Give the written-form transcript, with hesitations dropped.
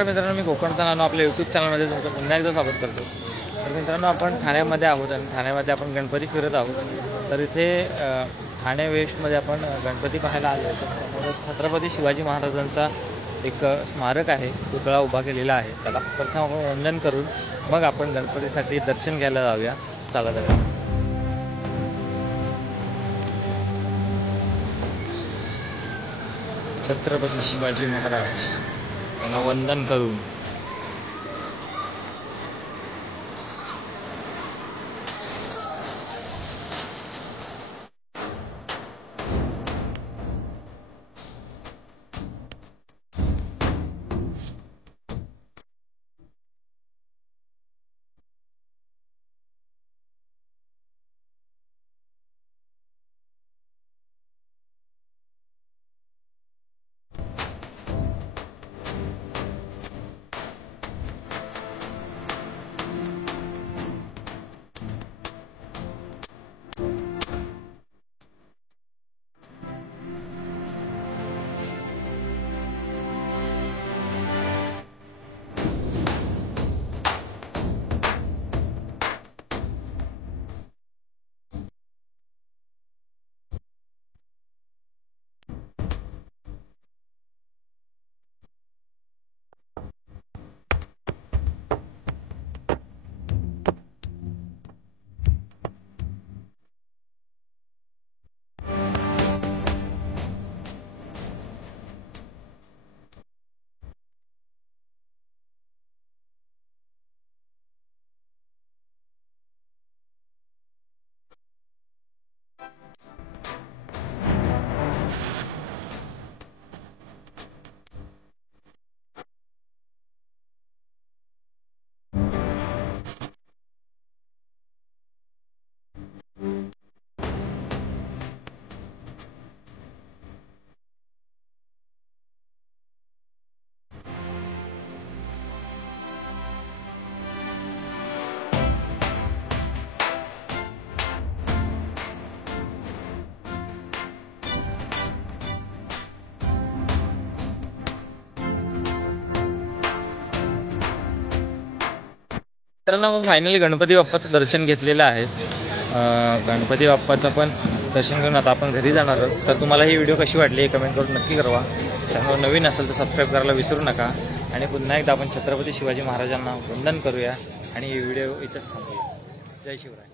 नमस्कार मित्रांनो, मी कोकण तनानो आपल्या यूट्यूब चॅनलमध्ये तुमचं पुन्हा एकदा स्वागत करतो। तर मित्रांनो, आपण ठाण्यामध्ये आहोत आणि ठाण्यामध्ये आपण गणपती फिरत आहोत। तर इथे ठाणे वेस्टमध्ये आपण गणपती पाहायला आलो। तर छत्रपती शिवाजी महाराजांचा एक स्मारक आहे, पुतळा उभा केलेला आहे। त्याला प्रथम आपण वंदन करून मग आपण गणपतीसाठी दर्शन घ्यायला जाऊया। चला तर छत्रपती शिवाजी महाराज यांना वंदन करून मित्रांनो, फायनली गणपती बाप्पाचं दर्शन घेतलेलं आहे। गणपती बाप्पाचं पण दर्शन घेऊन आता आपण घरी जाणार आहोत। तर तुम्हाला ही व्हिडिओ कशी वाटली हे कमेंट करून नक्की कळवा। चॅनल नवीन असेल तर सबस्क्राईब करायला विसरू नका आणि पुन्हा एकदा आपण छत्रपती शिवाजी महाराजांना वंदन करूया आणि ही व्हिडिओ इथंच थांबूया। जय शिवराय।